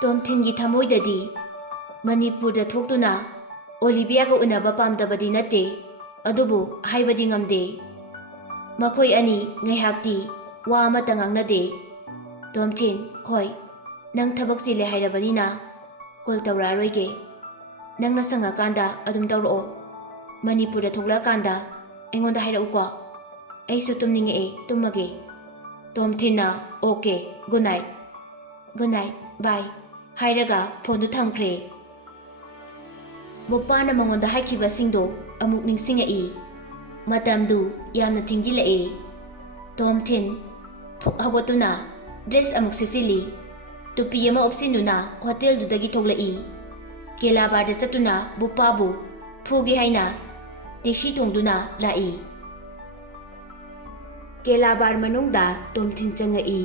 ꯇꯣꯝꯊꯤꯟꯒꯤ ꯊꯃꯣꯏꯗꯗꯤ ꯃꯅꯤꯄꯨꯔꯗ ꯊꯣꯛꯇꯨꯅ ꯑꯣꯂꯤꯕꯤꯌꯥꯒ ꯎꯅꯕ ꯄꯥꯝꯗꯕꯗꯤ ꯅꯠꯇꯦ, ꯑꯗꯨꯕꯨ ꯍꯥꯏꯕꯗꯤ ꯉꯝꯗꯦ꯫ ꯃꯈꯣꯏ ꯑꯅꯤ ꯉꯥꯏꯍꯥꯛꯇꯤ ꯋꯥ ꯑꯃꯠꯇ ꯉꯥꯡꯅꯗꯦ꯫ ꯇꯣꯝꯊꯤꯟ, ꯍꯣꯏ, ꯅꯪ ꯊꯕꯛ ꯆꯤꯜꯂꯦ ꯍꯥꯏꯔꯕꯅꯤꯅ ꯀꯣꯜ ꯇꯧꯔꯛꯑꯔꯣꯏꯒꯦ꯫ ꯅꯪꯅ ꯁꯪꯉꯀꯥꯟꯗ ꯑꯗꯨꯝ ꯇꯧꯔꯛꯑꯣ꯫ ꯃꯅꯤꯄꯨꯔꯗ ꯊꯣꯛꯂꯛꯑꯀꯥꯟꯗ ꯑꯩꯉꯣꯟꯗ ꯍꯥꯏꯔꯛꯎꯀꯣ꯫ ꯑꯩꯁꯨ ꯇꯨꯝꯅꯤꯡꯉꯛꯑꯦ, ꯇꯨꯝꯃꯒꯦ꯫ ꯇꯣꯝꯊꯤꯟꯅ okay, good night. Good night, bye ꯍꯥꯏꯔꯒ ꯐꯣꯟꯗꯨ ꯊꯝꯈ꯭ꯔꯦ꯫ ꯕꯨꯄꯥꯅ ꯃꯉꯣꯟꯗ ꯍꯥꯏꯈꯤꯕꯁꯤꯡꯗꯣ ꯑꯃꯨꯛ ꯅꯤꯡꯁꯤꯡꯉꯛꯏ꯫ ꯃꯇꯝꯗꯨ ꯌꯥꯝꯅ ꯊꯦꯡꯖꯤꯜꯂꯛꯑꯦ꯫ ꯇꯣꯝꯊꯤꯟ ꯐꯨꯛ ꯍꯧꯒꯠꯇꯨꯅ ꯗ꯭ꯔꯦꯁ ꯑꯃꯨꯛ ꯁꯦꯠꯆꯤꯜꯂꯤ꯫ ꯇꯨꯄꯤ ꯑꯃ ꯎꯞꯁꯤꯟꯗꯨꯅ ꯍꯣꯇꯦꯜꯗꯨꯗꯒꯤ ꯊꯣꯛꯂꯛꯏ꯫ ꯀꯦꯂꯥꯕꯥꯔꯗ ꯆꯠꯇꯨꯅ ꯕꯨꯄꯥꯕꯨ ꯐꯨꯒꯦ ꯍꯥꯏꯅ ꯇꯦꯛꯁꯤ ꯇꯣꯡꯗꯨꯅ ꯂꯥꯛꯏ꯫ ꯀꯦꯂꯥꯕꯥꯔ ꯃꯅꯨꯡꯗ ꯇꯣꯝꯊꯤꯟ ꯆꯪꯉꯛꯏ꯫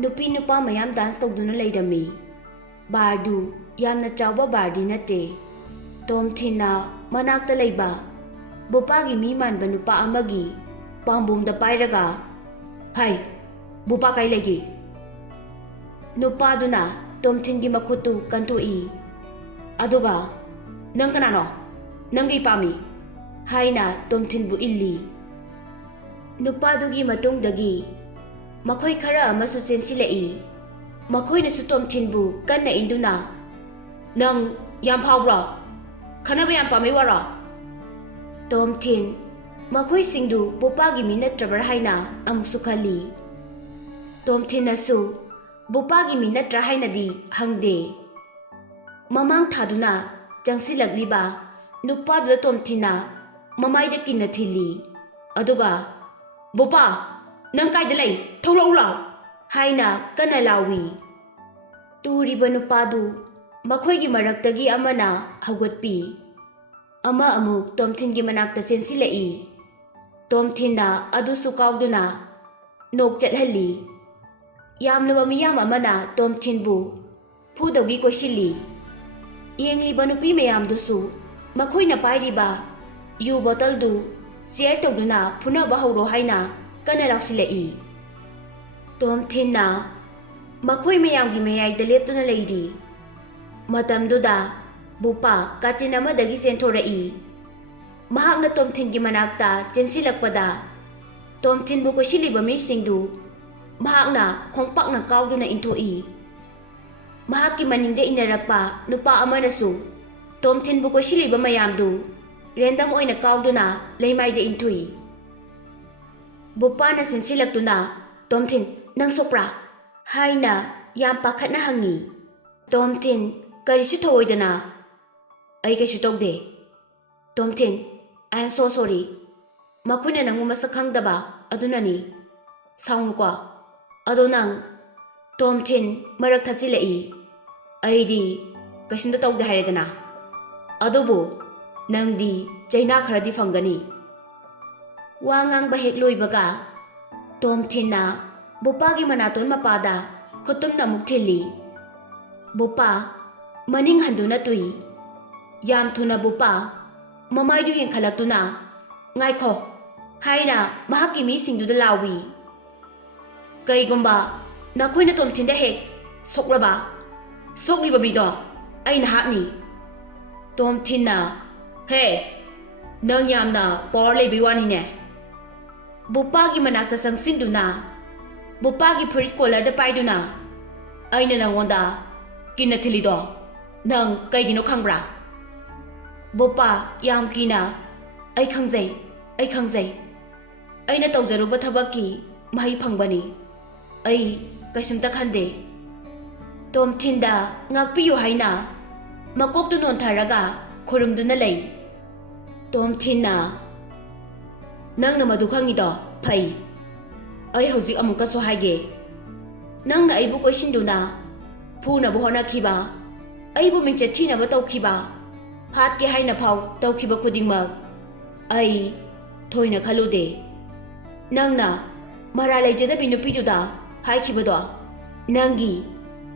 ꯅꯨꯄꯤ ꯅꯨꯄꯥ ꯃꯌꯥꯝ ꯗꯥꯟꯁ ꯇꯧꯗꯨꯅ ꯂꯩꯔꯝꯃꯤ꯫ ꯕꯥꯔꯗꯨ ꯌꯥꯝꯅ ꯆꯥꯎꯕ ꯕꯥꯔꯗꯤ ꯅꯠꯇꯦ꯫ ꯇꯣꯝꯊꯤꯟꯅ ꯃꯅꯥꯛꯇ ꯂꯩꯕ ꯕꯨꯄꯥꯒꯤ ꯃꯤ ꯃꯥꯟꯕ ꯅꯨꯄꯥ ꯑꯃꯒꯤ ꯄꯥꯝꯕꯣꯝꯗ ꯄꯥꯏꯔꯒ, ꯍꯥꯏ, ꯕꯨꯄꯥ ꯀꯥꯏ ꯂꯩꯒꯦ? ꯅꯨꯄꯥꯗꯨꯅ ꯇꯣꯝꯊꯤꯟꯒꯤ ꯃꯈꯨꯠꯇꯨ ꯀꯟꯊꯣꯛꯏ꯫ ꯑꯗꯨꯒ, ꯅꯪ ꯀꯅꯥꯅꯣ? ꯅꯪꯒꯤ ꯄꯥꯝꯃꯤ ꯍꯥꯏꯅ ꯇꯣꯝꯊꯤꯟꯕꯨ ꯏꯜꯂꯤ꯫ ꯅꯨꯄꯥꯗꯨꯒꯤ ꯃꯇꯨꯡꯗꯒꯤ ꯃꯈꯣꯏ ꯈꯔ ꯑꯃꯁꯨ ꯆꯦꯟꯁꯤꯜꯂꯛꯏ꯫ ꯃꯈꯣꯏꯅꯁꯨ ꯇꯣꯝꯊꯤꯟꯕꯨ ꯀꯟꯅ ꯏꯟꯗꯨꯅ, ꯅꯪ ꯌꯥꯝ ꯐꯥꯎꯕ꯭ꯔꯣ? ꯈꯟꯅꯕ ꯌꯥꯝ ꯄꯥꯝꯃꯤ ꯋꯥꯔꯣ? ꯇꯣꯝꯊꯤꯟ ꯃꯈꯣꯏꯁꯤꯡꯗꯨ ꯕꯨꯄꯥꯒꯤ ꯃꯤ ꯅꯠꯇ꯭ꯔꯕ꯭ꯔꯥ ꯍꯥꯏꯅ ꯑꯃꯨꯛꯁꯨ ꯈꯜꯂꯤ꯫ ꯇꯣꯝꯊꯤꯟꯅꯁꯨ ꯕꯨꯄꯥꯒꯤ ꯃꯤ ꯅꯠꯇ꯭ꯔꯥ ꯍꯥꯏꯅꯗꯤ ꯍꯪꯗꯦ꯫ ꯃꯃꯥꯡ ꯊꯥꯗꯨꯅ ꯆꯪꯁꯤꯜꯂꯛꯂꯤꯕ ꯅꯨꯄꯥꯗꯨꯗ ꯇꯣꯝꯊꯤꯟꯅ ꯃꯃꯥꯏꯗ ꯀꯤꯟꯅ ꯊꯤꯜꯂꯤ꯫ ꯑꯗꯨꯒ, ꯕꯨꯄꯥ, ꯅꯪ ꯀꯥꯏꯗ ꯂꯩ? ꯊꯣꯛꯂꯛꯎ ꯂꯥꯎ ꯍꯥꯏꯅ ꯀꯟꯅ ꯂꯥꯎꯏ꯫ ꯇꯨꯔꯤꯕ ꯅꯨꯄꯥꯗꯨ ꯃꯈꯣꯏꯒꯤ ꯃꯔꯛꯇꯒꯤ ꯑꯃꯅ ꯍꯧꯒꯠꯄꯤ꯫ ꯑꯃ ꯑꯃꯨꯛ ꯇꯣꯝꯊꯤꯟꯒꯤ ꯃꯅꯥꯛꯇ ꯆꯦꯟꯁꯤꯜꯂꯛꯏ꯫ ꯇꯣꯝꯊꯤꯟꯅ ꯑꯗꯨꯁꯨ ꯀꯥꯎꯗꯨꯅ ꯅꯣꯛ ꯆꯠꯍꯜꯂꯤ꯫ ꯌꯥꯝꯂꯕ ꯃꯤꯌꯥꯝ ꯑꯃꯅ ꯇꯣꯝꯊꯤꯟꯕꯨ ꯐꯨꯗꯧꯒꯤ ꯀꯣꯏꯁꯤꯜꯂꯤ꯫ ꯌꯦꯡꯂꯤꯕ ꯅꯨꯄꯤ ꯃꯌꯥꯝꯗꯨꯁꯨ ꯃꯈꯣꯏꯅ ꯄꯥꯏꯔꯤꯕ ꯌꯨ ꯕꯣꯇꯜꯗꯨ ꯆꯤꯌꯔ ꯇꯧꯗꯨꯅ ꯐꯨꯅꯕ ꯍꯧꯔꯣ ꯍꯥꯏꯅ ꯀꯟꯅ ꯂꯥꯎꯁꯤꯜꯂꯛꯏ꯫ ꯇꯣꯝꯊꯤꯟꯅ ꯃꯈꯣꯏ ꯃꯌꯥꯝꯒꯤ ꯃꯌꯥꯏꯗ ꯂꯦꯞꯇꯨꯅ ꯂꯩꯔꯤ꯫ ꯃꯇꯝꯗꯨꯗ ꯕꯨꯄꯥ ꯀꯥꯆꯤꯟ ꯑꯃꯗꯒꯤ ꯆꯦꯟꯊꯣꯔꯛꯏ꯫ ꯃꯍꯥꯛꯅ ꯇꯣꯝꯊꯤꯟꯒꯤ ꯃꯅꯥꯛꯇ ꯆꯦꯟꯁꯤꯜꯂꯛꯄꯗ ꯇꯣꯝꯊꯤꯟꯕꯨ ꯀꯣꯏꯁꯤꯜꯂꯤꯕ ꯃꯤꯁꯤꯡꯗꯨ ꯃꯍꯥꯛꯅ ꯈꯣꯡꯄꯥꯛꯅ ꯀꯥꯎꯗꯨꯅ ꯏꯟꯊꯣꯛꯏ꯫ ꯃꯍꯥꯛꯀꯤ ꯃꯅꯤꯡꯗ ꯏꯟꯅꯔꯛꯄ ꯅꯨꯄꯥ ꯑꯃꯅꯁꯨ ꯇꯣꯝꯊꯤꯟꯕꯨ ꯀꯣꯏꯁꯤꯜꯂꯤꯕ ꯃꯌꯥꯝꯗꯨ ꯔꯦꯟꯗꯝ ꯑꯣꯏꯅ ꯀꯥꯎꯗꯨꯅ ꯂꯩꯃꯥꯏꯗ ꯏꯟꯊꯨꯏ꯫ ꯕꯨꯄꯥꯅ ꯆꯦꯟꯁꯤꯜꯂꯛꯇꯨꯅ, ꯇꯣꯝꯊꯤꯟ, ꯅꯪ ꯁꯣꯛꯄ꯭ꯔꯥ ꯍꯥꯏꯅ ꯌꯥꯝ ꯄꯥꯈꯠꯅ ꯍꯪꯉꯤ꯫ ꯇꯣꯝꯊꯤꯟ ꯀꯔꯤꯁꯨ ꯊꯧꯑꯣꯏꯗꯅ, ꯑꯩ ꯀꯩꯁꯨ ꯇꯧꯗꯦ꯫ ꯇꯣꯝꯊꯤꯟ, ꯑꯥꯏ ꯑꯦꯝ ꯁꯣ ꯁꯣꯔꯤ, ꯃꯈꯣꯏꯅ ꯅꯪꯕꯨ ꯃꯁꯛ ꯈꯪꯗꯕ ꯑꯗꯨꯅꯅꯤ, ꯁꯥꯎꯅꯨꯀꯣ꯫ ꯑꯗꯣ ꯅꯪ? ꯇꯣꯝꯊꯤꯟ ꯃꯔꯛ ꯊꯠꯆꯤꯜꯂꯛꯏ꯫ ꯑꯩꯗꯤ ꯀꯩꯁꯨꯝꯇ ꯇꯧꯗꯦ ꯍꯥꯏꯔꯦꯗꯅ, ꯑꯗꯨꯕꯨ ꯅꯪꯗꯤ ꯆꯩꯅꯥ ꯈꯔꯗꯤ ꯐꯪꯒꯅꯤ꯫ ꯋꯥ ꯉꯥꯡꯕ ꯍꯦꯛ ꯂꯣꯏꯕꯒ ꯇꯣꯝꯊꯤꯟꯅ ꯕꯨꯄꯥꯒꯤ ꯃꯅꯥꯇꯣꯟ ꯃꯄꯥꯗ ꯈꯨꯠꯇꯨꯝꯅ ꯑꯃꯨꯛ ꯊꯤꯜꯂꯤ꯫ ꯕꯨꯄꯥ ꯃꯅꯤꯡ ꯍꯟꯗꯨꯅ ꯇꯨꯏ꯫ ꯌꯥꯝ ꯊꯨꯅ ꯕꯨꯄꯥ ꯃꯃꯥꯏꯗꯨ ꯌꯦꯡꯈꯠꯂꯛꯇꯨꯅ, ꯉꯥꯏꯈꯣ ꯍꯥꯏꯅ ꯃꯍꯥꯛꯀꯤ ꯃꯤꯁꯤꯡꯗꯨꯗ ꯂꯥꯎꯏ꯫ ꯀꯩꯒꯨꯝꯕ ꯅꯈꯣꯏꯅ ꯇꯣꯝꯊꯤꯟꯗ ꯍꯦꯛ ꯁꯣꯛꯂꯕ, ꯁꯣꯛꯂꯤꯕ ꯃꯤꯗꯣ ꯑꯩ ꯅꯍꯥꯛꯅꯤ꯫ ꯇꯣꯝꯊꯤꯟꯅ, ꯍꯦ, ꯅꯪ ꯌꯥꯝꯅ ꯄꯥꯋꯔ ꯂꯩꯕꯩ ꯋꯥꯅꯤꯅꯦ꯫ ꯕꯨꯄꯥꯒꯤ ꯃꯅꯥꯛꯇ ꯆꯪꯁꯤꯟꯗꯨꯅ ꯕꯨꯄꯥꯒꯤ ꯐꯨꯔꯤꯠ ꯀꯣꯂꯔꯗ ꯄꯥꯏꯗꯨꯅ, ꯑꯩꯅ ꯅꯪꯉꯣꯟꯗ ꯀꯤꯟꯅ ꯊꯤꯜꯂꯤꯗꯣ ꯅꯪ ꯀꯩꯒꯤꯅꯣ ꯈꯪꯕ꯭ꯔꯥ? ꯕꯨꯄꯥ ꯌꯥꯝ ꯀꯤꯅ, ꯑꯩ ꯈꯪꯖꯩ, ꯑꯩ ꯈꯪꯖꯩ꯫ ꯑꯩꯅ ꯇꯧꯖꯔꯨꯕ ꯊꯕꯛꯀꯤ ꯃꯍꯩ ꯐꯪꯕꯅꯤ꯫ ꯑꯩ ꯀꯩꯁꯨꯝꯇ ꯈꯟꯗꯦ꯫ ꯇꯣꯝꯊꯤꯟꯗ ꯉꯥꯛꯄꯤꯌꯨ ꯍꯥꯏꯅ ꯃꯀꯣꯛꯇꯨ ꯅꯣꯟꯊꯔꯒ ꯈꯨꯔꯨꯝꯗꯨꯅ ꯂꯩ꯫ ꯇꯣꯝꯊꯤꯟꯅ, ꯅꯪꯅ ꯃꯗꯨ ꯈꯪꯉꯤꯗꯣ ꯐꯩ꯫ ꯑꯩ ꯍꯧꯖꯤꯛ ꯑꯃꯨꯛꯀꯁꯨ ꯍꯥꯏꯒꯦ, ꯅꯪꯅ ꯑꯩꯕꯨ ꯀꯣꯏꯁꯤꯟꯗꯨꯅ ꯐꯨꯅꯕ ꯍꯣꯠꯅꯈꯤꯕ, ꯑꯩꯕꯨ ꯃꯤꯡꯆꯠ ꯊꯤꯅꯕ ꯇꯧꯈꯤꯕ, ꯍꯥꯠꯀꯦ ꯍꯥꯏꯅ ꯐꯥꯎ ꯇꯧꯈꯤꯕ ꯈꯨꯗꯤꯡꯃꯛ ꯑꯩ ꯊꯣꯏꯅ ꯈꯜꯂꯨꯗꯦ꯫ ꯅꯪꯅ ꯃꯔꯥꯜ ꯂꯩꯖꯗꯕꯤ ꯅꯨꯄꯤꯗꯨꯗ ꯍꯥꯏꯈꯤꯕꯗꯣ ꯅꯪꯒꯤ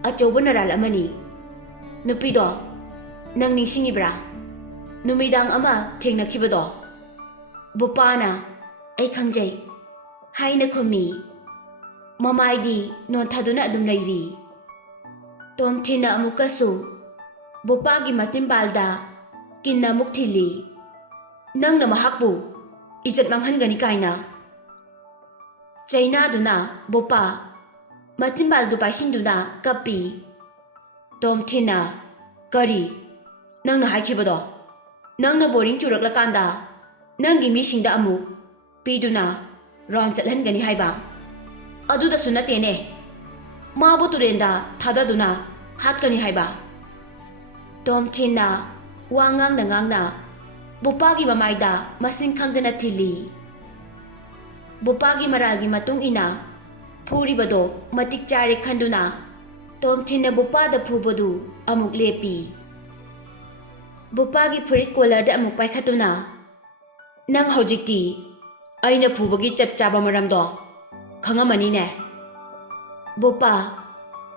ꯑꯆꯧꯕ ꯅꯔꯥꯜ ꯑꯃꯅꯤ꯫ ꯅꯨꯄꯤꯗꯣ ꯅꯪ ꯅꯤꯡꯁꯤꯡꯉꯤꯕ꯭ꯔꯥ? ꯅꯨꯃꯤꯗꯥꯡ ꯑꯃ ꯊꯦꯡꯅꯈꯤꯕꯗꯣ? ꯕꯨꯄꯥꯅ, ꯑꯩ ꯈꯪꯖꯩ ꯍꯥꯏꯅ ꯈꯨꯝꯃꯤ꯫ ꯃꯃꯥꯏꯗꯤ ꯅꯣꯟꯊꯗꯨꯅ ꯑꯗꯨꯝ ꯂꯩꯔꯤ꯫ Tomthina amukasu Bupagi matimpalda kinna amuk thili. Nangna mahakbu ijat manghangani kaina. Chaina duna Bupaa matimpaldu paisinduna kapi. Tomthina kari nangna haikibado. Nangna boring churaklakanda nangi misingda amuk piduna round chatlanhangani haiba. Aduda sunatene mabu turenda thadaduna hatkani haiba. Tomthina wangang na Bupagi mamaida masing khangdana thili. Bupagi maragi matung ina phuribado matik chare khanduna Tomthina Bupada phubadu amuk lepi. Bupagi furit collar da amuk paikhatuna nang hojikti aina phubagi chap chaba maramdo khangamani ne. Bupaa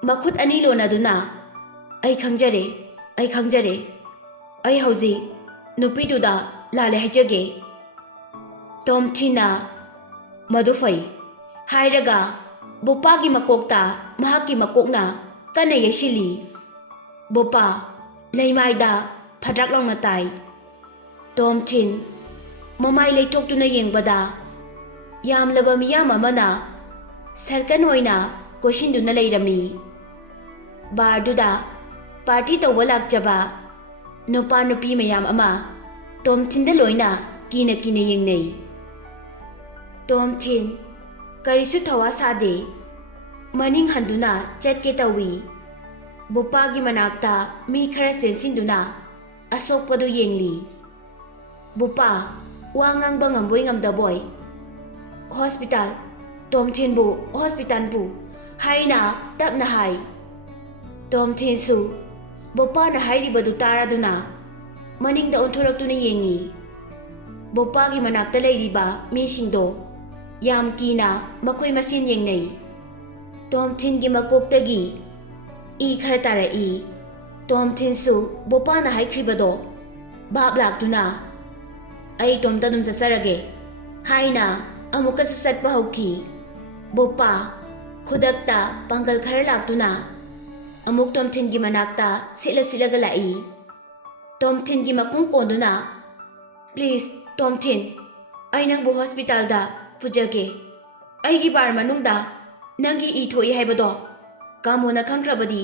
makhut ani lona duna ai khangjare ai hauji nupiduda lale haijage. Tomthina madufai hairaga Bupagi makokta mahaki makokna kana yeshili. Bupaa leimaida phadrak longna tai. Tomthin mamai leithoktuna yengbada yamlaba miyam amana sarkan oina koshinduna leirami. Barduda party tawba lakjaba nupa nupi mayam ama Tomthinda loina kina yengnei. Tomthin karisu thawa sade maning handuna chatke tawi. Bupagi manakta mi khara sensinduna asokpadu yengli. Bupaa wangang bangamboi ngamdaboy. Hospital Tomthin bu hospital bu haina tapna hai. Tomthin su Bupaa na hairibadu taraduna maningda onthoraktuna yengi. Bupagi manakta leiriba misingdo yam kina makhoi masin yengnei. Tomthin gi makoktagi I khara tarai. Tomthin su Bupaa na haikribado bab laktuna ai tomta dum sasarage haina amukasu satpa hauki. Bupaa khudakta pangal khara laktuna amuk Tomthin gi manakta silaga lai. Tomthin gi makung konduna please Tomthin ai nangbu hospital da pujage. Ai gi bar manungda nangi I thoi haibado kamona khangkrabadi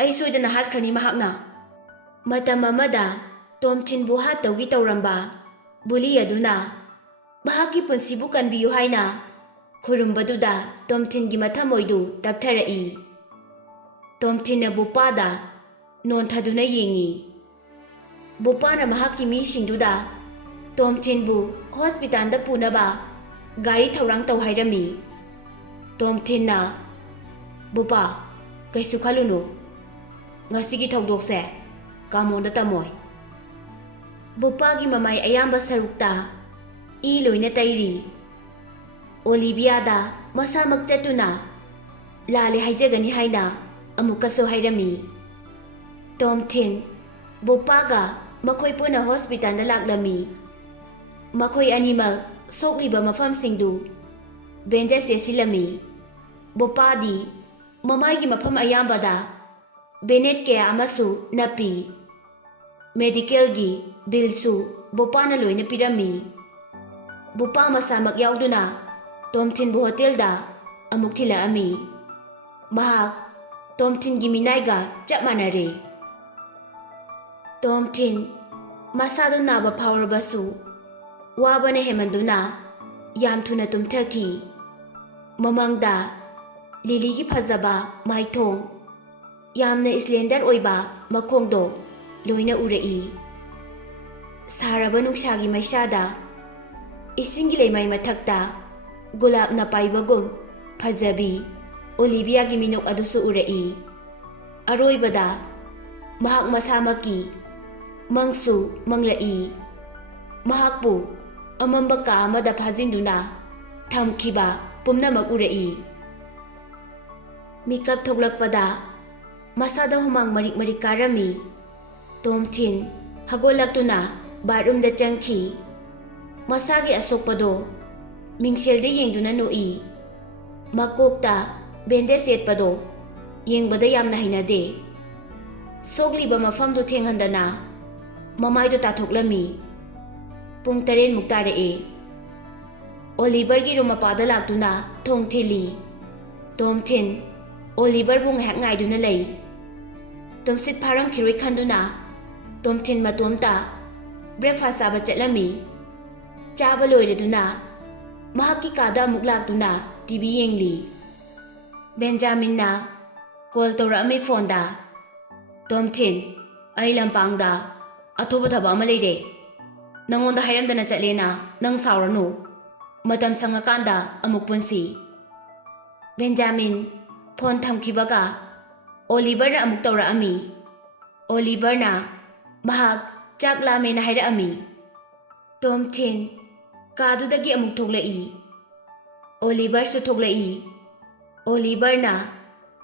ai soidana hatkrani mahakna. Matam amada Tomthin bu hat tawgi tawramba buli aduna mahaki punsibu kanbiyu haina khurumbaduda Tomthin gi mathamoidu taptharai. Tomthina Bupada non thaduna yengi. Bupaa na mahaki misingduda Tomthin bu hospital da punaba gari thaurang taw hairami. Tomthina Bupaa kaisu khalunu ngasigi thawdokse kamonda tamoy. Bupagi mamai ayamba sarukta I loina tairi. Olivia da masamak chatuna lale haijagani haina amukaso hairami. Tomthin Bupaga makhoi puna hospital da laklami. Makhoi animal sokliba mafamsingdu bandage yesilami. Bupadi mamai gi mafam ayambada benet kaya amasu napi. Medical gi bilsu Bupaa na loina pirami. Bupaa masamak yauduna Tomthin bu hotel da amuk thilaami. Mahak Tomthin gi minaiga chap manare. Tomthin masadu naba phawrabasu wabana hemanduna yam thuna tumthaki. Mamangda Lili gi phajaba maithong yamna slender oiba makhongdo loina urai. Saraba nungsagi maisada isingi leimai mathakta gulab na paibagum phajabi Olivia gi minok adusu urai. Aroibada mahak masamaki mangsu manglai. Mahakpu amamba ka amada phajinduna thamkiba pumnamak urai. Mikap thoklakpada masada humang marik karami. Tomthin hagolaktuna bathroom da changki. Masagi asokpado mingselde yengduna noi. Makokta bandage yetpado ꯌꯦꯡꯕꯗ ꯌꯥꯝꯅ ꯍꯩꯅꯗꯦ꯫ ꯁꯣꯛꯂꯤꯕ ꯃꯐꯝꯗꯨ ꯊꯦꯡꯍꯟꯗꯅ ꯃꯃꯥꯏꯗꯨ ꯇꯥꯊꯣꯛꯂꯝꯃꯤ꯫ ꯄꯨꯡ 7 ꯇꯥꯔꯛꯑꯦ꯫ ꯑꯣꯂꯤꯚꯔꯒꯤ room ꯃꯄꯥꯗ ꯂꯥꯛꯇꯨꯅ ꯊꯣꯡ ꯊꯤꯜꯂꯤ꯫ ꯇꯣꯝꯊꯤꯟ ꯑꯣꯂꯤꯚꯔꯕꯨ ꯉꯥꯏꯍꯥꯛ ꯉꯥꯏꯗꯨꯅ ꯂꯩ꯫ ꯇꯨꯝꯁꯤꯠ ꯐꯥꯔꯝꯈꯤꯔꯣꯏ ꯈꯟꯗꯨꯅ ꯇꯣꯝꯊꯤꯟ ꯃꯇꯣꯝꯇ ꯕ꯭ꯔꯦꯛꯐꯥꯁ ꯆꯥꯕ ꯆꯠꯂꯝꯃꯤ꯫ ꯆꯥꯕ ꯂꯣꯏꯔꯗꯨꯅ ꯃꯍꯥꯛꯀꯤ ꯀꯥꯗ ꯑꯃꯨꯛ ꯂꯥꯛꯇꯨꯅ ꯇꯤꯚꯤ ꯌꯦꯡꯂꯤ꯫ ꯕꯦꯟꯖꯥꯃꯤꯟꯅ ꯀꯣꯜ ꯇꯧꯔꯛꯑꯝꯃꯤ ꯐꯣꯟꯗ꯫ ꯇꯣꯝꯊꯤꯟ, ꯑꯩ ꯂꯝꯄꯥꯡꯗ ꯑꯊꯨꯕ ꯊꯕꯛ ꯑꯃ ꯂꯩꯔꯦ꯫ ꯅꯪꯉꯣꯟꯗ ꯍꯥꯏꯔꯝꯗꯅ ꯆꯠꯂꯦꯅ ꯅꯪ ꯁꯥꯎꯔꯅꯨ꯫ ꯃꯇꯝ ꯁꯪꯉꯀꯥꯟꯗ ꯑꯃꯨꯛ ꯄꯨꯟꯁꯤ꯫ ꯕꯦꯟꯖꯥꯃꯤꯟ ꯐꯣꯟ ꯊꯝꯈꯤꯕꯒ ꯑꯣꯂꯤꯚꯔꯅ ꯑꯃꯨꯛ ꯇꯧꯔꯛꯑꯝꯃꯤ꯫ ꯑꯣꯂꯤꯚꯔꯅ ꯃꯍꯥꯛ ꯆꯥꯛ ꯂꯥꯝꯃꯦꯅ ꯍꯥꯏꯔꯛꯑꯝꯃꯤ꯫ ꯇꯣꯝꯊꯤꯟ ꯀꯥꯗꯨꯗꯒꯤ ꯑꯃꯨꯛ ꯊꯣꯛꯂꯛꯏ꯫ ꯑꯣꯂꯤꯚꯔꯁꯨ ꯊꯣꯛꯂꯛꯏ꯫ ꯑꯣꯂꯤꯚꯔꯅ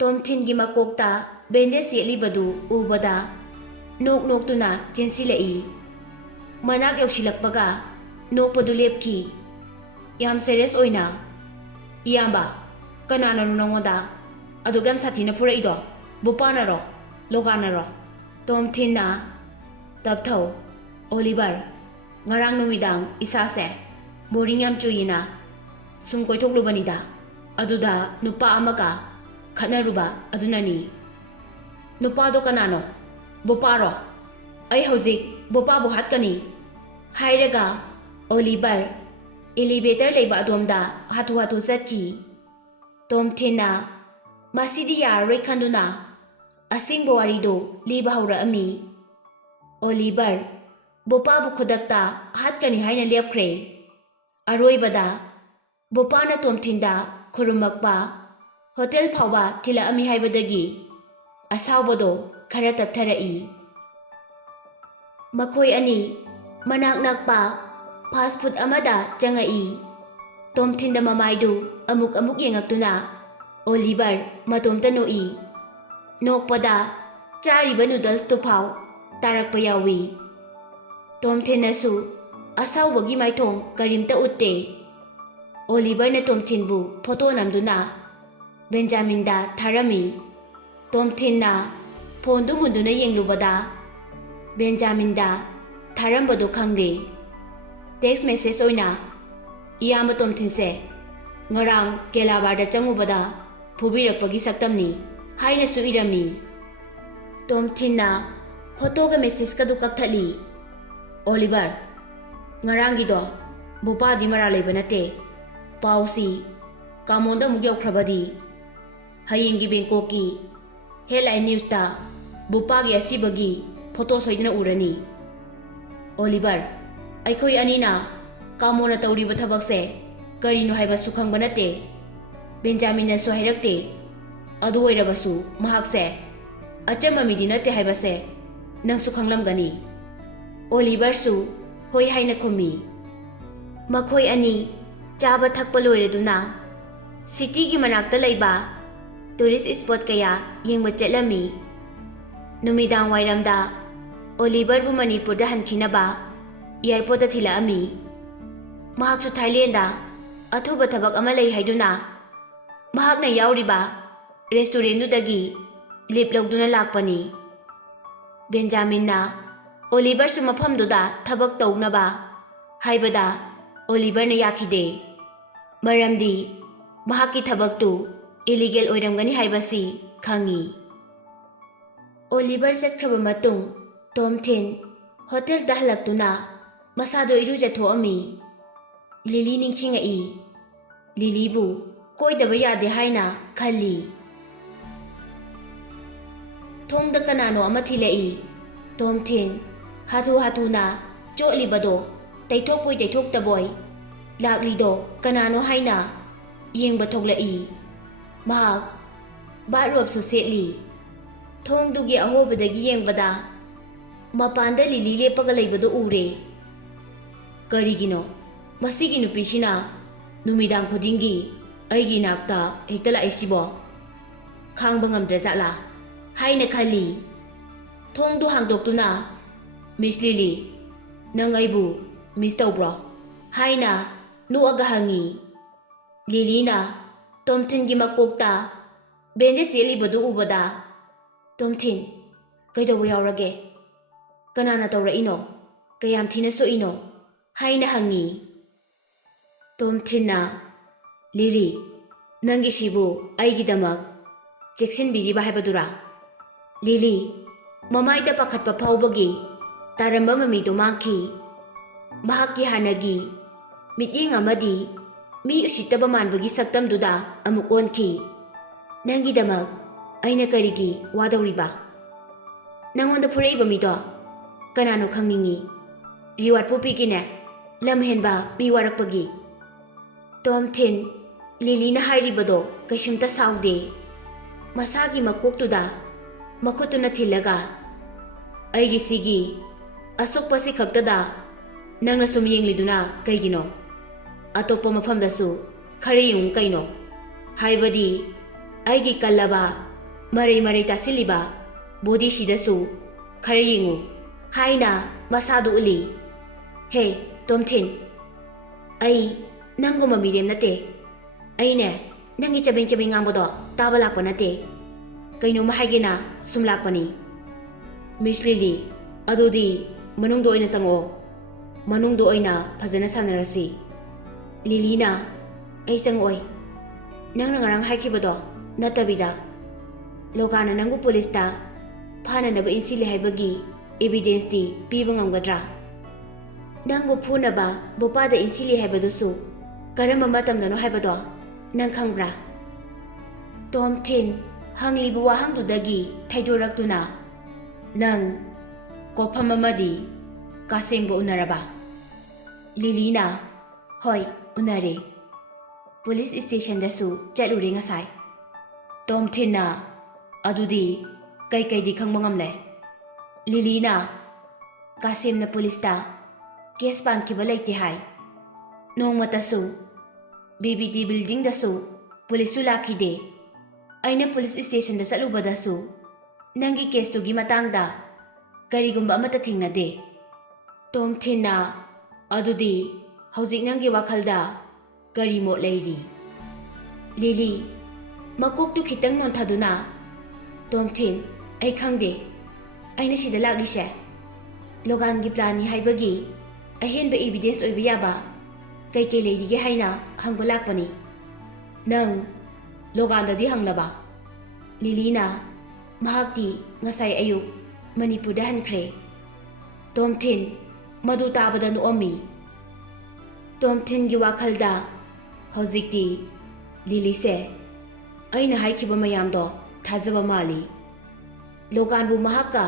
ꯇꯣꯝꯊꯤꯟꯒꯤ ꯃꯀꯣꯛꯇ ꯕꯦꯟꯗꯦꯖ ꯌꯦꯠꯂꯤꯕꯗꯨ ꯎꯕꯗ ꯅꯣꯛ ꯅꯣꯛꯇꯨꯅ ꯆꯦꯟꯁꯤꯜꯂꯛꯏ꯫ ꯃꯅꯥꯛ ꯌꯧꯁꯤꯜꯂꯛꯄꯒ ꯅꯣꯛꯄꯗꯨ ꯂꯦꯞꯈꯤ꯫ ꯌꯥꯝ ꯁꯦꯔꯤꯌꯁ ꯑꯣꯏꯅ, ꯏꯌꯥꯝꯕ, ꯀꯅꯥꯅꯅꯣ ꯅꯉꯣꯟꯗ ꯑꯗꯨꯛ ꯌꯥꯝ ꯁꯥꯊꯤꯅ ꯐꯨꯔꯛꯏꯗꯣ? ꯕꯨꯄꯥꯅꯔꯣ? ꯂꯣꯒꯥꯅꯔꯣ? ꯇꯣꯝꯊꯤꯟꯅ ꯇꯞꯊꯧ ꯑꯣꯂꯤꯚꯔ, ꯉꯔꯥꯡ ꯅꯨꯃꯤꯗꯥꯡ ꯏꯁꯥꯁꯦ ꯕꯣꯔꯤꯡ ꯌꯥꯝ ꯆꯨꯏꯅ ꯁꯨꯝ ꯀꯣꯏꯊꯣꯛꯂꯨꯕꯅꯤꯗ꯫ ꯑꯗꯨꯗ ꯅꯨꯄꯥ ꯑꯃꯒ ꯈꯠꯅꯔꯨꯕ ꯑꯗꯨꯅꯅꯤ꯫ ꯅꯨꯄꯥꯗꯣ ꯀꯅꯥꯅꯣ? ꯕꯨꯄꯥꯔꯣ? ꯑꯩ ꯍꯧꯖꯤꯛ ꯕꯨꯄꯥꯕꯨ ꯍꯥꯠꯀꯅꯤ ꯍꯥꯏꯔꯒ ꯑꯣꯂꯤꯚꯔ ꯏꯂꯤꯚꯦꯇꯔ ꯂꯩꯕ ꯑꯗꯣꯝꯗ ꯍꯥꯊꯨ ꯍꯥꯊꯨ ꯆꯠꯈꯤ꯫ ꯇꯣꯝꯊꯤꯟꯅ ꯃꯁꯤꯗꯤ ꯌꯥꯔꯔꯣꯏ ꯈꯟꯗꯨꯅ ꯑꯁꯦꯡꯕ ꯋꯥꯔꯤꯗꯨ ꯂꯤꯕ ꯍꯧꯔꯛꯑꯝꯃꯤ꯫ ꯑꯣꯂꯤꯚꯔ ꯕꯨꯄꯥꯕꯨ ꯈꯨꯗꯛꯇ ꯍꯥꯠꯀꯅꯤ ꯍꯥꯏꯅ ꯂꯦꯞꯈ꯭ꯔꯦ꯫ ꯑꯔꯣꯏꯕꯗ ꯕꯨꯄꯥꯅ ꯇꯣꯝꯊꯤꯟꯗ ꯈꯨꯔꯨꯝꯃꯛꯄ ꯍꯣꯇꯦꯜ ꯐꯥꯎꯕ ꯊꯤꯜꯂꯛꯑꯝꯃꯤ ꯍꯥꯏꯕꯗꯒꯤ ꯑꯁꯥꯎꯕꯗꯣ ꯈꯔ ꯇꯞꯊꯔꯛꯏ꯫ ꯃꯈꯣꯏ ꯑꯅꯤ ꯃꯅꯥꯛ ꯅꯛꯄ ꯐꯥꯁ ꯐꯨꯗ ꯑꯃꯗ ꯆꯪꯉꯛꯏ꯫ ꯇꯣꯝꯊꯤꯟꯗ ꯃꯃꯥꯏꯗꯨ ꯑꯃꯨꯛ ꯌꯦꯡꯉꯛꯇꯨꯅ ꯑꯣꯂꯤꯚꯔ ꯃꯇꯣꯝꯇ ꯅꯣꯛꯏ꯫ ꯅꯣꯛꯄꯗ ꯆꯥꯔꯤꯕ ꯅꯨꯗꯜꯁꯇꯨꯐꯥꯎ ꯇꯥꯔꯛꯄ ꯌꯥꯎꯏ꯫ ꯇꯣꯝꯊꯤꯟꯅꯁꯨ ꯑꯁꯥꯎꯕꯒꯤ ꯃꯥꯏꯊꯣꯡ ꯀꯔꯤꯝꯇ ꯎꯠꯇꯦ꯫ ꯑꯣꯂꯤꯚꯔꯅ ꯇꯣꯝꯊꯤꯟꯕꯨ ꯐꯣꯇꯣ ꯅꯝꯗꯨꯅ ꯕꯦꯟꯖꯥꯃꯤꯟꯗ ꯊꯥꯔꯝꯃꯤ꯫ ꯇꯣꯝꯊꯤꯟꯅ ꯐꯣꯟꯗꯨ ꯃꯨꯟꯗꯨꯅ ꯌꯦꯡꯂꯨꯕꯗ ꯕꯦꯟꯖꯥꯃꯤꯟꯗ ꯊꯥꯔꯝꯕꯗꯨ ꯈꯪꯗꯦ꯫ ꯇꯦꯛꯁ ꯃꯦꯁꯦꯖ ꯑꯣꯏꯅ, ꯏꯌꯥꯝꯕ ꯇꯣꯝꯊꯤꯟꯁꯦ ꯉꯔꯥꯡ ꯀꯦꯂꯥꯕꯥꯔꯗ ꯆꯪꯉꯨꯕꯗ ꯐꯨꯕꯤꯔꯛꯄꯒꯤ ꯁꯛꯇꯝꯅꯤ ꯍꯥꯏꯅꯁꯨ ꯏꯔꯝꯃꯤ꯫ ꯇꯣꯝꯊꯤꯟꯅ ꯐꯣꯇꯣꯒ ꯃꯦꯁꯦꯖꯀꯗꯨ ꯀꯛꯊꯠꯂꯤ꯫ ꯑꯣꯂꯤꯚꯔ, ꯉꯔꯥꯡꯒꯤꯗꯣ ꯕꯨꯄꯥꯗꯤ ꯃꯔꯥꯜ ꯂꯩꯕ ꯅꯠꯇꯦ꯫ ꯄꯥꯎꯁꯤ ꯀꯥꯃꯣꯟꯗ ꯑꯃꯨꯛ ꯌꯧꯈ꯭ꯔꯕꯗꯤ ꯍꯌꯦꯡꯒꯤ ꯕꯦꯡꯀꯣꯛꯀꯤ ꯍꯦꯗꯂꯥꯏꯟ ꯅ꯭ꯌꯨꯁꯇ ꯕꯨꯄꯥꯒꯤ ꯑꯁꯤꯕꯒꯤ ꯐꯣꯇꯣ ꯁꯣꯏꯗꯅ ꯎꯔꯅꯤ꯫ ꯑꯣꯂꯤꯚꯔ, ꯑꯩꯈꯣꯏ ꯑꯅꯤꯅ ꯀꯥꯃꯣꯅ ꯇꯧꯔꯤꯕ ꯊꯕꯛꯁꯦ ꯀꯔꯤꯅꯣ ꯍꯥꯏꯕꯁꯨ ꯈꯪꯕ ꯅꯠꯇꯦ꯫ ꯕꯦꯟꯖꯥꯃꯤꯟꯅꯁꯨ ꯍꯥꯏꯔꯛꯇꯦ꯫ ꯑꯗꯨ ꯑꯣꯏꯔꯕꯁꯨ ꯃꯍꯥꯛꯁꯦ ꯑꯆꯝꯕ ꯃꯤꯗꯤ ꯅꯠꯇꯦ ꯍꯥꯏꯕꯁꯦ ꯅꯪꯁꯨ ꯈꯪꯂꯝꯒꯅꯤ꯫ ꯑꯣꯂꯤꯚꯔꯁꯨ ꯍꯣꯏ ꯍꯥꯏꯅ ꯈꯨꯝꯃꯤ꯫ ꯃꯈꯣꯏ ꯑꯅꯤ ꯆꯥꯕ ꯊꯛꯄ ꯂꯣꯏꯔꯗꯨꯅ ꯁꯤꯇꯤꯒꯤ ꯃꯅꯥꯛꯇ ꯂꯩꯕ ꯇꯨꯔꯤꯁ ꯏꯁꯄꯣꯠ ꯀꯌꯥ ꯌꯦꯡꯕ ꯆꯠꯂꯝꯃꯤ꯫ ꯅꯨꯃꯤꯗꯥꯡ ꯋꯥꯏꯔꯝꯗ ꯑꯣꯂꯤꯚꯔꯕꯨ ꯃꯅꯤꯄꯨꯔꯗ ꯍꯟꯈꯤꯅꯕ ꯑꯦꯌꯔꯄꯣꯔꯠꯇ ꯊꯤꯜꯂꯛꯑꯝꯃꯤ꯫ ꯃꯍꯥꯛꯁꯨ ꯊꯥꯏꯂꯦꯟꯗ ꯑꯊꯨꯕ ꯊꯕꯛ ꯑꯃ ꯂꯩ ꯍꯥꯏꯗꯨꯅ ꯃꯍꯥꯛꯅ ꯌꯥꯎꯔꯤꯕ ꯔꯦꯁꯇꯨꯔꯦꯟꯗꯨꯗꯒꯤ ꯂꯤꯞ ꯂꯧꯗꯨꯅ ꯂꯥꯛꯄꯅꯤ꯫ ꯕꯦꯟꯖꯥꯃꯤꯟꯅ ꯑꯣꯂꯤꯚꯔꯁꯨ ꯃꯐꯝꯗꯨꯗ ꯊꯕꯛ ꯇꯧꯅꯕ ꯍꯥꯏꯕꯗ ꯑꯣꯂꯤꯚꯔꯅ ꯌꯥꯈꯤꯗꯦ꯫ ꯃꯔꯝꯗꯤ ꯃꯍꯥꯛꯀꯤ ꯊꯕꯛꯇꯨ ꯏꯂꯤꯒꯦꯜ ꯑꯣꯏꯔꯝꯒꯅꯤ ꯍꯥꯏꯕꯁꯤ ꯈꯪꯉꯤ꯫ ꯑꯣꯂꯤꯚꯔ ꯆꯠꯈ꯭ꯔꯕ ꯃꯇꯨꯡ ꯇꯣꯝꯊꯤꯟ ꯍꯣꯇꯦꯜꯗ ꯍꯜꯂꯛꯇꯨꯅ ꯃꯁꯥꯗꯣ ꯏꯔꯨꯖꯊꯣꯛꯑꯝꯃꯤ꯫ ꯂꯤꯂꯤ ꯅꯤꯡꯁꯤꯡꯉꯛꯏ꯫ ꯂꯤꯂꯤꯕꯨ ꯀꯣꯏꯗꯕ ꯌꯥꯗꯦ ꯍꯥꯏꯅ ꯈꯜꯂꯤ꯫ ꯊꯣꯡꯗ ꯀꯅꯥꯅꯣ ꯑꯃ ꯊꯤꯜꯂꯛꯏ꯫ ꯇꯣꯝꯊꯤꯟ ꯍꯥꯊꯨ ꯍꯥꯊꯨꯅ ꯆꯣꯠꯂꯤꯕꯗꯣ ꯇꯩꯊꯣꯛꯄꯣꯏ ꯇꯩꯊꯣꯛꯇꯕꯣꯏ ꯂꯥꯛꯂꯤꯗꯣ ꯀꯅꯥꯅꯣ ꯍꯥꯏꯅ ꯌꯦꯡꯕ ꯊꯣꯛꯂꯛꯏ꯫ ꯃꯍꯥꯛ ꯕꯥꯠꯔꯣꯕꯁꯨ ꯁꯦꯠꯂꯤ꯫ ꯊꯣꯡꯗꯨꯒꯤ ꯑꯍꯣꯕꯗꯒꯤ ꯌꯦꯡꯕꯗ ꯃꯄꯥꯟꯗ ꯂꯤꯂꯤ ꯂꯦꯞꯄꯒ ꯂꯩꯕꯗꯨ ꯎꯔꯦ꯫ ꯀꯔꯤꯒꯤꯅꯣ ꯃꯁꯤꯒꯤ ꯅꯨꯄꯤꯁꯤꯅ ꯅꯨꯃꯤꯗꯥꯡ ꯈꯨꯗꯤꯡꯒꯤ ꯑꯩꯒꯤ ꯅꯥꯛꯇ ꯍꯦꯛꯇ ꯂꯥꯛꯏꯁꯤꯕꯣ? ꯈꯥꯡꯕ ꯉꯝꯗ꯭ꯔꯖꯥꯠꯂꯥ ꯍꯥꯏꯅ ꯈꯜꯂꯤ꯫ ꯊꯣꯡꯗꯨ ꯍꯥꯡꯗꯣꯛꯇꯨꯅ, ꯃꯤꯁ ꯂꯤꯂꯤ, ꯅꯪ ꯑꯩꯕꯨ ꯃꯤꯁ ꯇꯧꯕ꯭ꯔꯣ ꯍꯥꯏꯅ ꯅꯣꯛꯑꯒ ꯍꯪꯉꯤ꯫ ꯂꯤꯂꯤꯅ ꯇꯣꯝꯊꯤꯟꯒꯤ ꯃꯀꯣꯛꯇ ꯕꯦꯟꯗ ꯆꯦꯜꯂꯤꯕꯗꯨ ꯎꯕꯗ ꯇꯣꯝꯊꯤꯟ ꯀꯩꯗꯧꯕ ꯌꯥꯎꯔꯒꯦ? ꯀꯅꯥꯅ ꯇꯧꯔꯛꯏꯅꯣ? ꯀꯌꯥꯝ ꯊꯤꯅ ꯁꯣꯛꯏꯅꯣ? ꯍꯥꯏꯅ ꯍꯪꯉꯤ꯫ ꯇꯣꯝꯊꯤꯟꯅ ꯂꯤꯂꯤ ꯅꯪꯒꯤꯁꯤꯕꯨ ꯑꯩꯒꯤꯗꯃꯛ ꯆꯦꯛꯁꯤꯟꯕꯤꯔꯤꯕ ꯍꯥꯏꯕꯗꯨꯔꯥ? ꯂꯤꯂꯤ ꯃꯃꯥꯏꯗ ꯄꯥꯈꯠꯄ ꯐꯥꯎꯕꯒꯤ ꯇꯥꯔꯝꯕ ꯃꯃꯤꯗꯨ ꯃꯥꯡꯈꯤ꯫ ꯃꯍꯥꯛꯀꯤ ꯍꯥꯟꯅꯒꯤ ꯃꯤꯠꯌꯦꯡ ꯑꯃꯗꯤ ꯃꯤ ꯎꯁꯤꯠꯇꯕ ꯃꯥꯟꯕꯒꯤ ꯁꯛꯇꯝꯗꯨꯗ ꯑꯃꯨꯛ ꯑꯣꯟꯈꯤ꯫ ꯅꯪꯒꯤꯗꯃꯛ ꯑꯩꯅ ꯀꯔꯤꯒꯤ ꯋꯥꯗꯧꯔꯤꯕ? ꯅꯪꯉꯣꯟꯗ ꯐꯨꯔꯛꯏꯕ ꯃꯤꯗꯣ ꯀꯅꯥꯅꯣ ꯈꯪꯅꯤꯡꯉꯤ? ꯔꯤꯋꯥꯔꯗꯄꯨ ꯄꯤꯒꯦꯅꯦ ꯂꯝ ꯍꯦꯟꯕ ꯃꯤ ꯋꯥꯔꯛꯄꯒꯤ꯫ ꯇꯣꯝꯊꯤꯟ ꯂꯤꯂꯤꯅ ꯍꯥꯏꯔꯤꯕꯗꯣ ꯀꯩꯁꯨꯝꯇ ꯁꯥꯎꯗꯦ꯫ ꯃꯁꯥꯒꯤ ꯃꯀꯣꯛꯇꯨꯗ ꯃꯈꯨꯠꯇꯨꯅ ꯊꯤꯜꯂꯒ ꯑꯩꯒꯤꯁꯤꯒꯤ ꯑꯁꯣꯛꯄꯁꯤ ꯈꯛꯇꯗ ꯅꯪꯅ ꯁꯨꯝ ꯌꯦꯡꯂꯤꯗꯨꯅ ꯀꯩꯒꯤꯅꯣ? ꯑꯇꯣꯞꯄ ꯃꯐꯝꯗꯁꯨ ꯈꯔ ꯌꯦꯡꯉꯨ ꯀꯩꯅꯣ? ꯍꯥꯏꯕꯗꯤ ꯑꯩꯒꯤ ꯀꯜꯂꯕ ꯃꯔꯩ ꯃꯔꯩ ꯇꯥꯁꯤꯜꯂꯤꯕ ꯕꯣꯗꯤꯁꯤꯗꯁꯨ ꯈꯔ ꯌꯦꯡꯉꯨ ꯍꯥꯏꯅ ꯃꯁꯥꯗꯨ ꯎꯠꯂꯤ꯫ ꯍꯦ ꯇꯣꯝꯊꯤꯟ, ꯑꯩ ꯅꯪꯒꯨꯝꯕ ꯃꯤꯔꯦꯝ ꯅꯠꯇꯦ꯫ ꯑꯩꯅꯦ ꯅꯪꯒꯤ ꯆꯕꯦꯡ ꯆꯕꯦꯡ ꯉꯥꯡꯕꯗꯣ ꯇꯥꯕ ꯂꯥꯛꯄ ꯅꯠꯇꯦ꯫ ꯀꯩꯅꯣꯝꯃ ꯍꯥꯏꯒꯦꯅ ꯁꯨꯝ ꯂꯥꯛꯄꯅꯤ꯫ ꯃꯤꯁ ꯂꯤꯂꯤ, ꯑꯗꯨꯗꯤ ꯃꯅꯨꯡꯗ ꯑꯣꯏꯅ ꯆꯪꯉꯛꯑꯣ꯫ ꯃꯅꯨꯡꯗ ꯑꯣꯏꯅ ꯐꯖꯅ ꯁꯥꯟꯅꯔꯁꯤ꯫ ꯂꯤꯂꯤꯅ ꯑꯩ ꯆꯪꯉꯛꯑꯣꯏ꯫ ꯅꯪꯅ ꯉꯔꯥꯡ ꯍꯥꯏꯈꯤꯕꯗꯣ ꯅꯠꯇꯕꯤꯗ ꯂꯣꯒꯥꯅ ꯅꯪꯕꯨ ꯄꯨꯂꯤꯁꯇ ꯐꯥꯅꯅꯕ ꯏꯟꯁꯤꯜꯂꯦ ꯍꯥꯏꯕꯒꯤ ꯑꯦꯕꯤꯗꯦꯟꯁꯇꯤ ꯄꯤꯕ ꯉꯝꯒꯗ꯭ꯔꯥ? ꯅꯪꯕꯨ ꯐꯨꯅꯕ ꯕꯨꯄꯥꯗ ꯏꯟꯁꯤꯜꯂꯤ ꯍꯥꯏꯕꯗꯨꯁꯨ ꯀꯔꯝꯕ ꯃꯇꯝꯗꯅꯣ ꯍꯥꯏꯕꯗꯣ ꯅꯪ ꯈꯪꯕ꯭ꯔꯥ? ꯇꯣꯝꯊꯤꯟ ꯍꯪꯂꯤꯕ ꯋꯥꯍꯪꯗꯨꯗꯒꯤ ꯊꯩꯗꯣꯔꯛꯇꯨꯅ ꯅꯪ ꯀꯣꯐꯝ ꯑꯃꯗꯤ ꯀꯥꯁꯦꯝꯒ ꯎꯅꯔꯕ? ꯂꯤꯂꯤꯅ ꯍꯣꯏ ꯎꯅꯔꯦ꯫ ꯄꯨꯂꯤꯁ ꯁ꯭ꯇꯦꯁꯟꯗꯁꯨ ꯆꯠꯂꯨꯔꯦ ꯉꯁꯥꯏ꯫ ꯇꯣꯝꯊꯤꯟꯅ ꯑꯗꯨꯗꯤ ꯀꯩꯀꯩꯗꯤ ꯈꯪꯕ ꯉꯝꯂꯦ? ꯂꯤꯂꯤꯅ ꯀꯥꯁꯦꯝꯅ ꯄꯨꯂꯤꯁꯇ ꯀꯦꯁ ꯄꯥꯟꯈꯤꯕ ꯂꯩꯇꯦ ꯍꯥꯏ꯫ ꯅꯣꯡꯃꯇꯁꯨ BBT ꯕꯤꯜꯗꯤꯡꯗꯁꯨ ꯄꯨꯂꯤꯁꯁꯨ ꯂꯥꯛꯈꯤꯗꯦ꯫ ꯑꯩꯅ ꯄꯨꯂꯤꯁ ꯁ꯭ꯇꯦꯁꯟꯗ ꯆꯠꯂꯨꯕꯗꯁꯨ ꯅꯪꯒꯤ ꯀꯦꯁꯇꯨꯒꯤ ꯃꯇꯥꯡꯗ ꯀꯔꯤꯒꯨꯝꯕ ꯑꯃꯠꯇ ꯊꯦꯡꯅꯗꯦ꯫ ꯇꯣꯝꯊꯤꯟꯅ ꯑꯗꯨꯗꯤ ꯍꯧꯖꯤꯛ ꯅꯪꯒꯤ ꯋꯥꯈꯜꯗ ꯀꯔꯤ ꯃꯣꯠ ꯂꯩꯔꯤ? ꯂꯤꯂꯤ ꯃꯀꯣꯛꯇꯨ ꯈꯤꯇꯪ ꯅꯣꯟꯊꯗꯨꯅ ꯇꯣꯝꯊꯤꯟ ꯑꯩ ꯈꯪꯗꯦ꯫ ꯑꯩꯅ ꯁꯤꯗ ꯂꯥꯛꯂꯤꯁꯦ ꯂꯣꯒꯥꯟꯒꯤ ꯄ꯭ꯂꯥꯟꯅꯤ ꯍꯥꯏꯕꯒꯤ ꯑꯍꯦꯟꯕ ꯏꯕꯤꯗꯦꯟꯁ ꯑꯣꯏꯕ ꯌꯥꯕ ꯀꯩꯀꯩ ꯂꯩꯔꯤꯒꯦ ꯍꯥꯏꯅ ꯍꯪꯕ ꯂꯥꯛꯄꯅꯤ꯫ ꯅꯪ ꯂꯣꯒꯥꯟꯗꯗꯤ ꯍꯪꯂꯕ? ꯂꯤꯂꯤꯅ ꯃꯍꯥꯛꯇꯤ ꯉꯁꯥꯏ ꯑꯌꯨꯛ ꯃꯅꯤꯄꯨꯔꯗ ꯍꯟꯈ꯭ꯔꯦ꯫ ꯇꯣꯝꯊꯤꯟ ꯃꯗꯨ ꯇꯥꯕꯗ ꯅꯣꯛꯑꯝꯃꯤ꯫ ꯇꯣꯝꯊꯤꯟꯒꯤ ꯋꯥꯈꯜꯗ ꯍꯧꯖꯤꯛꯇꯤ ꯂꯤꯂꯤꯁꯦ ꯑꯩꯅ ꯍꯥꯏꯈꯤꯕ ꯃꯌꯥꯝꯗꯣ ꯊꯥꯖꯕ ꯃꯥꯜꯂꯤ꯫ ꯂꯣꯒꯥꯟꯕꯨ ꯃꯍꯥꯛꯀ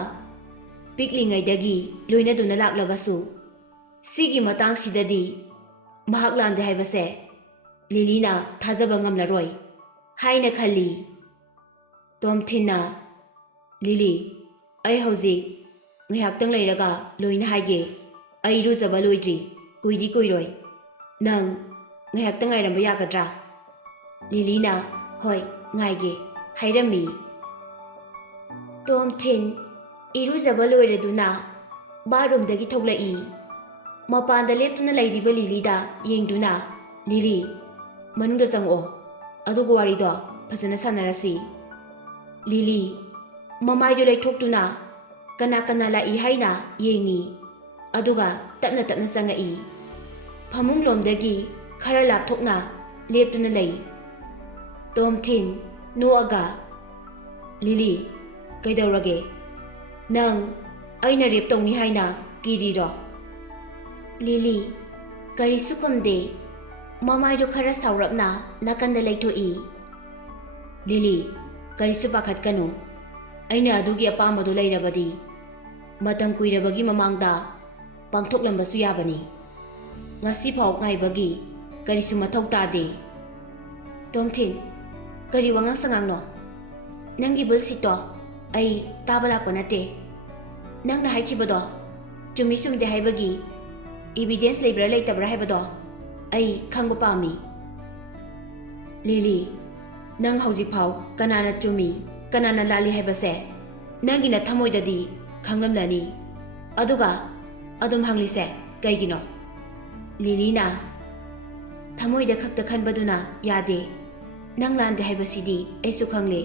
ꯄꯤꯛꯂꯤꯉꯩꯗꯒꯤ ꯂꯣꯏꯅꯗꯨꯅ ꯂꯥꯛꯂꯕꯁꯨ ꯁꯤꯒꯤ ꯃꯇꯥꯡꯁꯤꯗꯗꯤ ꯃꯍꯥꯛ ꯂꯥꯟꯗꯦ ꯍꯥꯏꯕꯁꯦ ꯂꯤꯂꯤꯅ ꯊꯥꯖꯕ ꯉꯝꯂꯔꯣꯏ ꯍꯥꯏꯅ ꯈꯜꯂꯤ꯫ ꯇꯣꯝꯊꯤꯟꯅ ꯂꯤꯂꯤ ꯑꯩ ꯍꯧꯖꯤꯛ ꯉꯥꯏꯍꯥꯛꯇꯪ ꯂꯩꯔꯒ ꯂꯣꯏꯅ ꯍꯥꯏꯒꯦ꯫ ꯑꯩ ꯏꯔꯨꯖꯕ ꯂꯣꯏꯗ꯭ꯔꯤ, ꯀꯨꯏꯗꯤ ꯀꯨꯏꯔꯣꯏ꯫ ꯅꯪ ꯉꯥꯏꯍꯥꯛꯇꯪ ꯉꯥꯏꯔꯝꯕ ꯌꯥꯒꯗ꯭ꯔꯥ? ꯂꯤꯂꯤꯅ ꯍꯣꯏ ꯉꯥꯏꯒꯦ ꯍꯥꯏꯔꯝꯃꯤ꯫ ꯇꯣꯝꯊꯤꯟ ꯏꯔꯨꯖꯕ ꯂꯣꯏꯔꯗꯨꯅ ꯕꯥꯠꯔꯨꯝꯗꯒꯤ ꯊꯣꯛꯂꯛꯏ꯫ ꯃꯄꯥꯟꯗ ꯂꯦꯞꯇꯨꯅ ꯂꯩꯔꯤꯕ ꯂꯤꯂꯤꯗ ꯌꯦꯡꯗꯨꯅ ꯂꯤꯂꯤ ꯃꯅꯨꯡꯗ ꯆꯪꯉꯛꯑꯣ ꯑꯗꯨꯒ ꯋꯥꯔꯤꯗꯣ ꯐꯖꯅ ꯁꯥꯟꯅꯔꯁꯤ꯫ ꯂꯤꯂꯤ ꯃꯃꯥꯏꯗꯨ ꯂꯩꯊꯣꯛꯇꯨꯅ ꯀꯅꯥ ꯀꯅꯥ ꯂꯥꯛꯏ ꯍꯥꯏꯅ ꯌꯦꯡꯉꯤ꯫ ꯑꯗꯨꯒ ꯇꯞꯅ ꯇꯞꯅ ꯆꯪꯉꯛꯏ꯫ ꯐꯃꯨꯡꯂꯣꯝꯗꯒꯤ ꯈꯔ ꯂꯥꯞꯊꯣꯛꯅ ꯂꯦꯞꯇꯨꯅ ꯂꯩ꯫ ꯇꯣꯝꯊꯤꯟ ꯅꯣꯛꯑꯒ ꯂꯤꯂꯤ ꯀꯩꯗꯧꯔꯒꯦ? ꯅꯪ ꯑꯩꯅ ꯔꯦꯞ ꯇꯧꯅꯤ ꯍꯥꯏꯅ ꯀꯤꯔꯤꯔꯣ? ꯂꯤꯂꯤ ꯀꯔꯤꯁꯨ ꯈꯨꯝꯗꯦ꯫ ꯃꯃꯥꯏꯗꯨ ꯈꯔ ꯁꯥꯎꯔꯞꯅ ꯅꯥꯀꯟꯗ ꯂꯩꯊꯣꯛꯏ꯫ ꯂꯤꯂꯤ ꯀꯔꯤꯁꯨ ꯄꯥꯈꯠꯀꯅꯨ꯫ ꯑꯩꯅ ꯑꯗꯨꯒꯤ ꯑꯄꯥꯝꯕꯗꯨ ꯂꯩꯔꯕꯗꯤ ꯃꯇꯝ ꯀꯨꯏꯔꯕꯒꯤ ꯃꯃꯥꯡꯗ ꯄꯥꯡꯊꯣꯛꯂꯝꯕꯁꯨ ꯌꯥꯕꯅꯤ꯫ ꯉꯁꯤꯐꯥꯎ ꯉꯥꯏꯕꯒꯤ ꯀꯔꯤꯁꯨ ꯃꯊꯧ ꯇꯥꯗꯦ꯫ ꯇꯣꯝꯊꯤꯟ ꯀꯔꯤ ꯋꯥꯉꯥꯡ ꯁꯉꯥꯡꯅꯣ? ꯅꯪꯒꯤ ꯕꯨꯜꯁꯤꯠꯇꯣ ꯑꯩ ꯇꯥꯕ ꯂꯥꯛꯄ ꯅꯠꯇꯦ꯫ ꯅꯪꯅ ꯍꯥꯏꯈꯤꯕꯗꯣ ꯆꯨꯝꯃꯤ ꯆꯨꯝꯗꯦ ꯍꯥꯏꯕꯒꯤ ꯏꯕꯤꯗꯦꯟꯁ ꯂꯩꯕ꯭ꯔꯥ ꯂꯩꯇꯕ꯭ꯔꯥ ꯍꯥꯏꯕꯗꯣ ꯑꯩ ꯈꯪꯕ ꯄꯥꯝꯃꯤ꯫ ꯂꯤꯂꯤ ꯅꯪ ꯍꯧꯖꯤꯛꯐꯥꯎ ꯀꯅꯥꯅ ꯆꯨꯝꯃꯤ ꯀꯅꯥꯅ ꯂꯥꯜꯂꯤ ꯍꯥꯏꯕꯁꯦ ꯅꯪꯒꯤ ꯅꯊꯃꯣꯏꯗꯗꯤ ꯈꯪꯂꯝꯂꯅꯤ꯫ ꯑꯗꯨꯒ ꯑꯗꯨꯝ ꯍꯪꯂꯤꯁꯦ ꯀꯩꯒꯤꯅꯣ? ꯂꯤꯂꯤꯅ ꯊꯃꯣꯏꯗ ꯈꯛꯇ ꯈꯟꯕꯗꯨꯅ ꯌꯥꯗꯦ꯫ Nang lande haibasidi aisu khangle.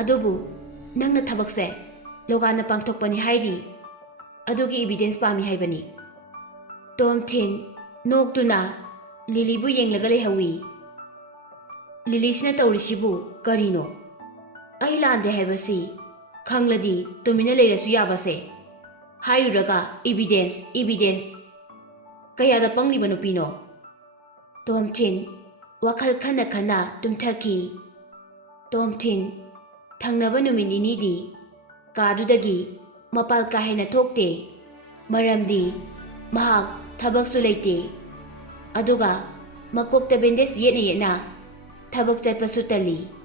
Adubu nangna thabakse logana pangthokpani hairi. Adugi evidence pami haibani. Tom Thin noktuna Lily bu yenglaga lehawi. Lily sina tawrisibu karino. Ai lande haibasi khangladi tumina leirasu yabase. Hairuraga evidence. Kayada pangliba nupino. Tom Thin wakhal khana tumthaki. Tom Thin thangnaba numit ninidi kadudagi mapal kahena thokte. Maramdi mahak thabaksu leite. Aduga makokta bendes yetna thabak chatpasu tali.